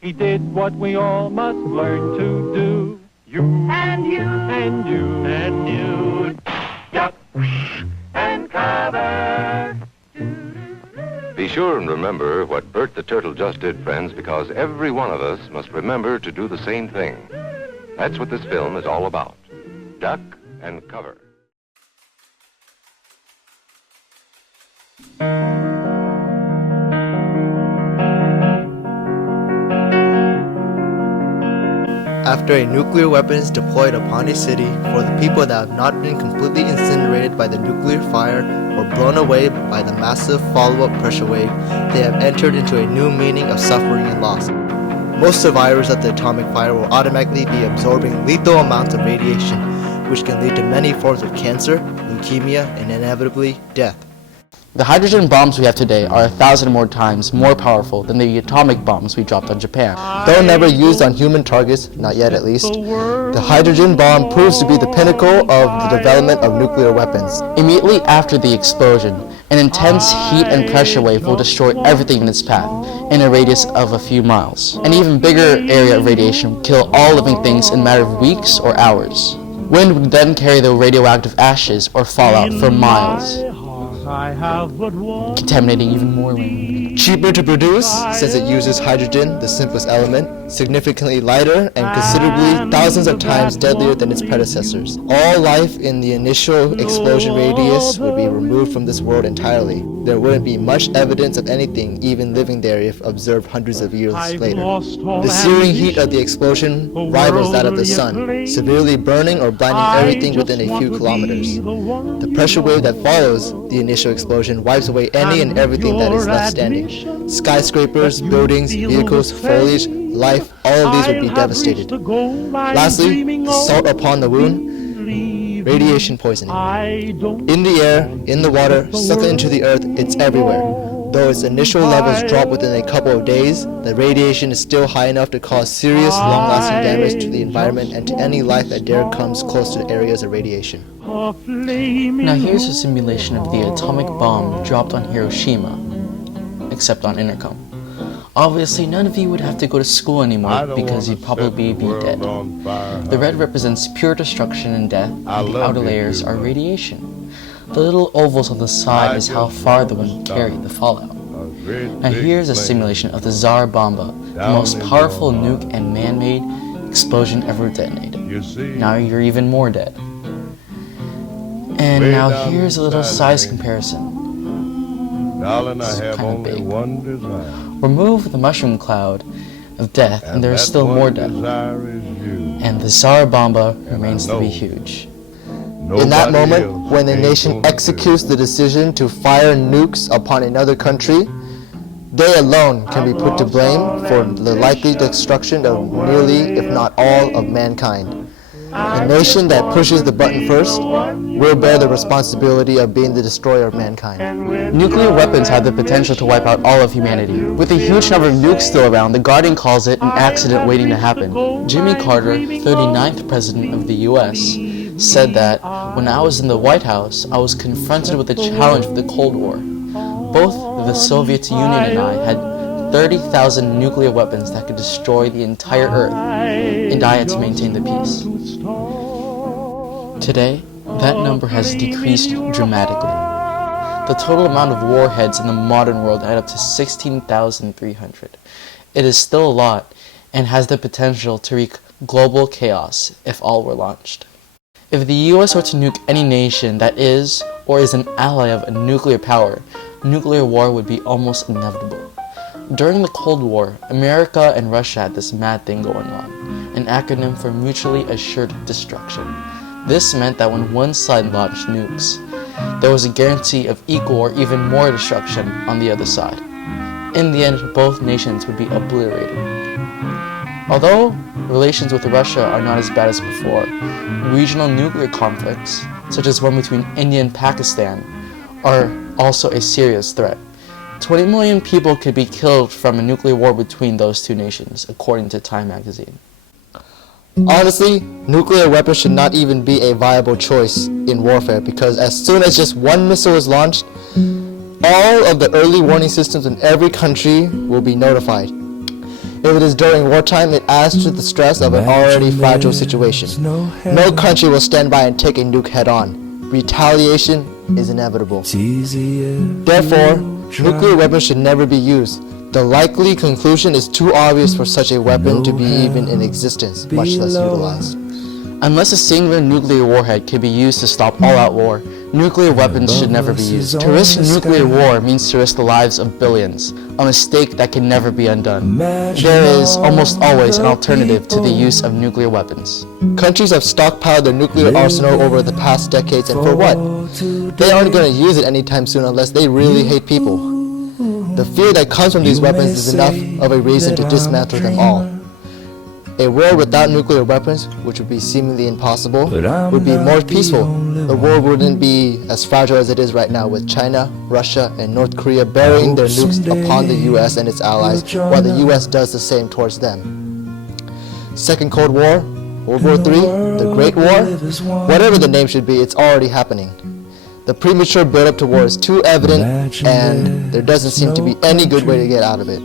He did what we all must learn to do. You and you and you and you. Duck and cover. Be sure and remember what Bert the Turtle just did, friends, because every one of us must remember to do the same thing. That's what this film is all about. Duck and cover. After a nuclear weapon is deployed upon a city, for the people that have not been completely incinerated by the nuclear fire or blown away by the massive follow-up pressure wave, they have entered into a new meaning of suffering and loss. Most survivors of the atomic fire will automatically be absorbing lethal amounts of radiation, which can lead to many forms of cancer, leukemia, and inevitably death. The hydrogen bombs we have today are 1,000 more times more powerful than the atomic bombs we dropped on Japan. Though never used on human targets, not yet at least, the hydrogen bomb proves to be the pinnacle of the development of nuclear weapons. Immediately after the explosion, an intense heat and pressure wave will destroy everything in its path in a radius of a few miles. An even bigger area of radiation will kill all living things in a matter of weeks or hours. Wind would then carry the radioactive ashes or fallout for miles, contaminating even more land. Cheaper to produce, since it uses hydrogen, the simplest element, significantly lighter, and considerably thousands of times deadlier than its predecessors. All life in the initial explosion radius would be removed from this world entirely. There wouldn't be much evidence of anything even living there if observed hundreds of years later. The searing heat of the explosion rivals that of the sun, severely burning or blinding everything within a few kilometers. The pressure wave that follows the initial explosion wipes away any and everything that is left standing. Skyscrapers, buildings, vehicles, foliage, life, all of these would be devastated. Lastly, salt upon the wound, radiation poisoning. In the air, in the water, sucked into the earth, it's everywhere. Though its initial levels drop within a couple of days, the radiation is still high enough to cause serious, long-lasting damage to the environment and to any life that dare comes close to areas of radiation. Now here's a simulation of the atomic bomb dropped on Hiroshima, except on intercom. Obviously, none of you would have to go to school anymore because you'd probably be dead. The red represents pure destruction and death, and the outer layers are radiation. The little ovals on the side is how far the wind carried the fallout. Now here's a simulation of the Tsar Bomba, the most powerful nuke and man-made explosion ever detonated. Now you're even more dead. And now here's a little size comparison. This is kind of big. Remove the mushroom cloud of death and there is still more death. And the Tsar Bomba remains to be huge. In that moment, when a nation executes the decision to fire nukes upon another country, they alone can be put to blame for the likely destruction of nearly, if not all, of mankind. A nation that pushes the button first will bear the responsibility of being the destroyer of mankind. Nuclear weapons have the potential to wipe out all of humanity. With a huge number of nukes still around, The Guardian calls it an accident waiting to happen. Jimmy Carter, 39th President of the US, said that, "When I was in the White House, I was confronted with the challenge of the Cold War. Both the Soviet Union and I had 30,000 nuclear weapons that could destroy the entire Earth, and I had to maintain the peace." Today, that number has decreased dramatically. The total amount of warheads in the modern world add up to 16,300. It is still a lot, and has the potential to wreak global chaos if all were launched. If the US were to nuke any nation that is, or is an ally of a nuclear power, nuclear war would be almost inevitable. During the Cold War, America and Russia had this mad thing going on, an acronym for mutually assured destruction. This meant that when one side launched nukes, there was a guarantee of equal or even more destruction on the other side. In the end, both nations would be obliterated. Although relations with Russia are not as bad as before, regional nuclear conflicts, such as one between India and Pakistan, are also a serious threat. 20 million people could be killed from a nuclear war between those two nations, according to Time magazine. Honestly, nuclear weapons should not even be a viable choice in warfare because as soon as just one missile is launched, all of the early warning systems in every country will be notified. If it is during wartime, it adds to the stress of an already fragile situation. No country will stand by and take a nuke head-on. Retaliation is inevitable. Therefore, nuclear weapons should never be used. The likely conclusion is too obvious for such a weapon to be even in existence, much less utilized. Unless a singular nuclear warhead can be used to stop all-out war, nuclear weapons should never be used. To risk nuclear war means to risk the lives of billions, a mistake that can never be undone. There is almost always an alternative to the use of nuclear weapons. Countries have stockpiled their nuclear arsenal over the past decades, and for what? They aren't going to use it anytime soon unless they really hate people. The fear that comes from these weapons is enough of a reason to dismantle them all. A world without nuclear weapons, which would be seemingly impossible, would be more peaceful. The world wouldn't be as fragile as it is right now, with China, Russia, and North Korea burying their nukes upon the US and its allies, while the US does the same towards them. Second Cold War, World War III, the Great War, whatever the name should be, it's already happening. The premature build-up to war is too evident, and there doesn't seem to be any good way to get out of it.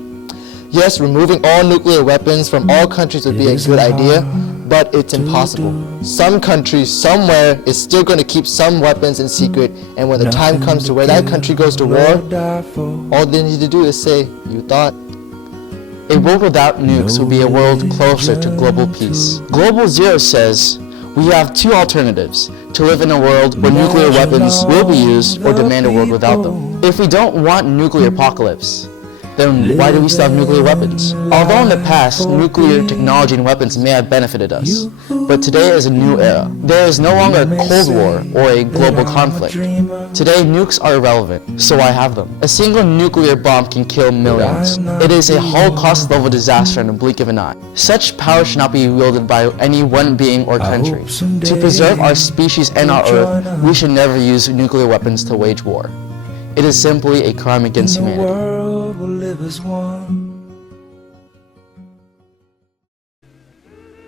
Yes, removing all nuclear weapons from all countries would be a good idea, but it's impossible. Some country somewhere is still going to keep some weapons in secret, and when the time comes to where that country goes to war, all they need to do is say, "You thought." A world without nukes would be a world closer to global peace. Global Zero says, we have two alternatives: to live in a world where nuclear weapons will be used, or demand a world without them. If we don't want nuclear apocalypse, then why do we still have nuclear weapons? Although in the past, nuclear technology and weapons may have benefited us, but today is a new era. There is no longer a Cold War or a global conflict. Today, nukes are irrelevant, so why have them? A single nuclear bomb can kill millions. It is a Holocaust-level disaster in a blink of an eye. Such power should not be wielded by any one being or country. To preserve our species and our Earth, we should never use nuclear weapons to wage war. It is simply a crime against humanity.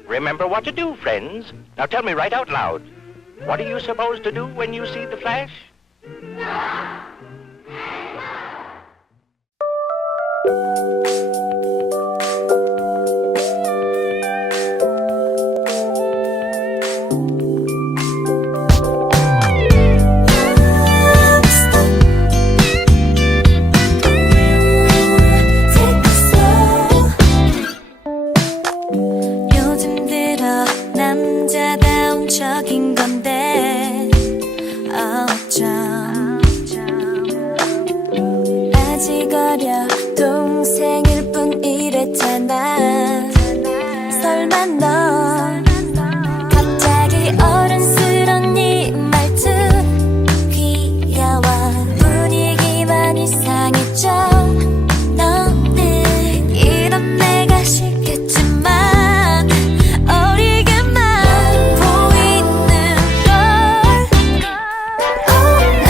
Remember what to do, friends. Now tell me right out loud. What are you supposed to do when you see the flash? 적인 건데 어쩜 아직 어려 동생일 뿐 이랬잖아. 설마 너 갑자기 어른스런 네 말투 귀여워. 분위기만 이상했죠. 너는 이런 내가 싫겠지만 어리게만 보이는 걸. 나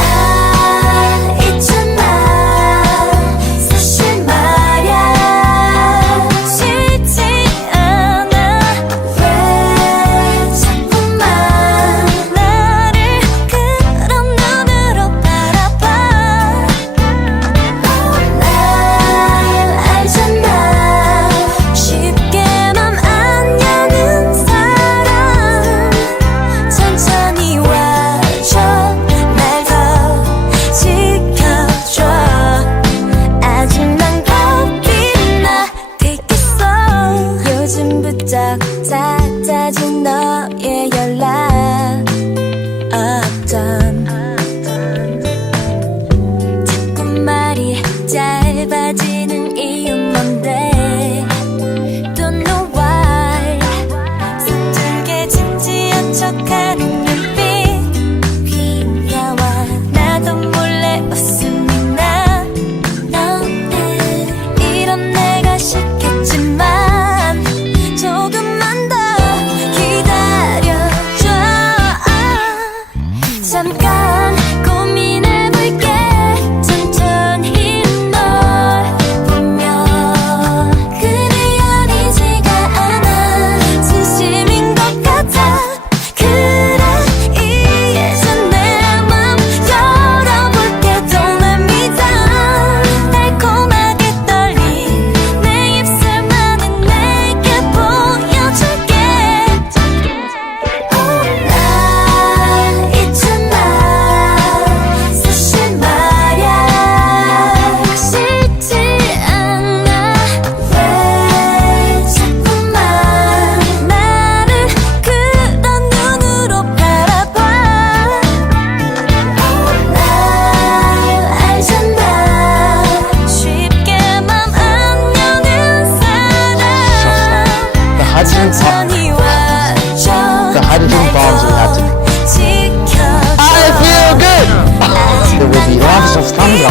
있잖아. 사실 말야 쉽지 않아. 왜 자꾸만 나를 그런 눈으로 바라봐. 날 알잖아. 쉽게 맘 안 여는 사람. 천천히 와줘. 날 더 지켜줘. 아직 난 겁이 나 되겠어. 요즘부터 잦아진 너의 연락. 어쩜 자꾸 말이 짧아지는 이유 뭔데? Don't know why. 서툴게 진지한 척하는 눈빛 귀여워. 나도 몰래 웃음이 나. 너는 이런 내가 싫겠지만 조금만 더 기다려줘. 천천히 와줘 the hydrogen bombs would have to 지켜줘 I feel good! There would be lots of thunder